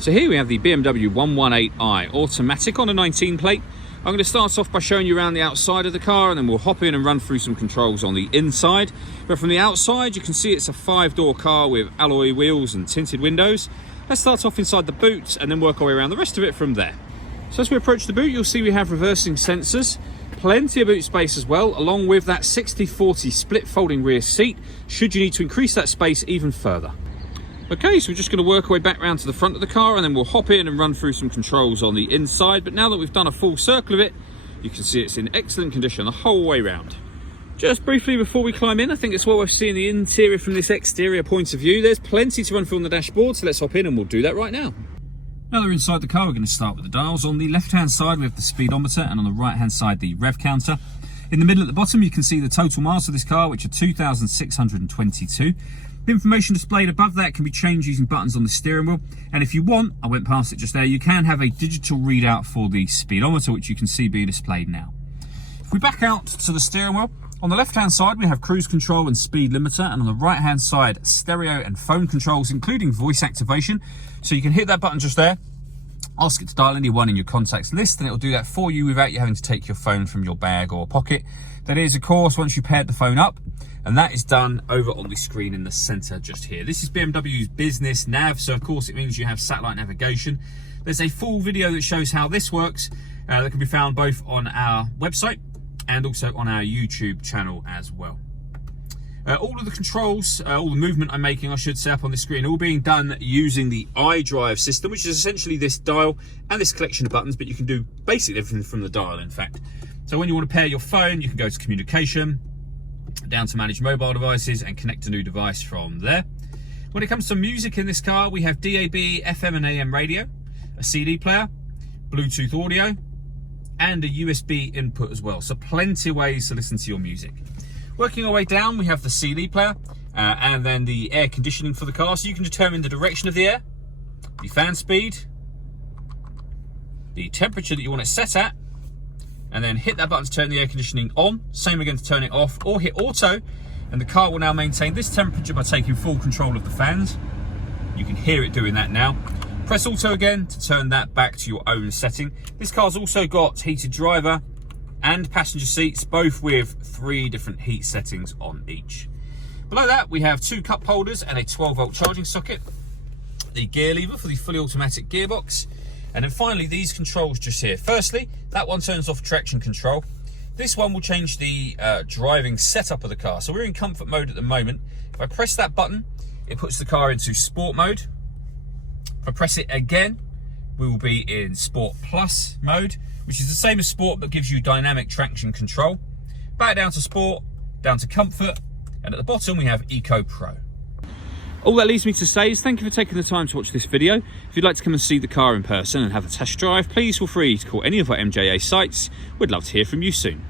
So here we have the BMW 118i automatic on a 19 plate. I'm going to start off by showing you around the outside of the car, and then we'll hop in and run through some controls on the inside. But from the outside, you can see it's a 5-door car with alloy wheels and tinted windows. Let's start off inside the boot and then work our way around the rest of it from there. So as we approach the boot, you'll see we have reversing sensors, plenty of boot space as well, along with that 60/40 split folding rear seat, should you need to increase that space even further. Okay, so we're just going to work our way back round to the front of the car, and then we'll hop in and run through some controls on the inside. But now that we've done a full circle of it, you can see it's in excellent condition the whole way round. Just briefly before we climb in, I think it's well worth seeing the interior from this exterior point of view. There's plenty to run through on the dashboard, so let's hop in and we'll do that right now. Now that we're inside the car, we're going to start with the dials. On the left-hand side, we have the speedometer, and on the right-hand side, the rev counter. In the middle at the bottom, you can see the total miles of this car, which are 2,622. The information displayed above that can be changed using buttons on the steering wheel. And if you want, I went past it just there, you can have a digital readout for the speedometer, which you can see being displayed now. If we back out to the steering wheel, on the left-hand side, we have cruise control and speed limiter, and on the right-hand side, stereo and phone controls, including voice activation. So you can hit that button just there, ask it to dial anyone in your contacts list, and it'll do that for you without you having to take your phone from your bag or pocket. That is, of course, once you paired the phone up, and that is done over on the screen in the center just here. This is BMW's business nav, so of course it means you have satellite navigation. There's a full video that shows how this works that can be found both on our website and also on our YouTube channel as well. All of the controls, all the movement I'm making, I should say, up on the screen, all being done using the iDrive system, which is essentially this dial and this collection of buttons, but you can do basically everything from the dial, in fact. So when you want to pair your phone, you can go to communication, down to manage mobile devices, and connect a new device from there. When it comes to music in this car, we have DAB, FM and AM radio, a CD player, Bluetooth audio, and a USB input as well. So plenty of ways to listen to your music. Working our way down, we have the CD player and then the air conditioning for the car. So you can determine the direction of the air, the fan speed, the temperature that you want it set at, and then hit that button to turn the air conditioning on. Same again to turn it off, or hit auto, and the car will now maintain this temperature by taking full control of the fans. You can hear it doing that now. Press auto again to turn that back to your own setting. This car's also got heated driver and passenger seats, both with 3 different heat settings on each. Below that, we have 2 cup holders and a 12-volt charging socket, the gear lever for the fully automatic gearbox, and then finally these controls just here. Firstly, that one turns off traction control. This one will change the driving setup of the car. So we're in comfort mode at the moment. If I press that button, it puts the car into sport mode. If I press it again, we will be in Sport Plus mode, which is the same as Sport but gives you dynamic traction control. Back down to Sport, down to Comfort, and at the bottom we have Eco Pro. All that leaves me to say is thank you for taking the time to watch this video. If you'd like to come and see the car in person and have a test drive, please feel free to call any of our MJA sites. We'd love to hear from you soon.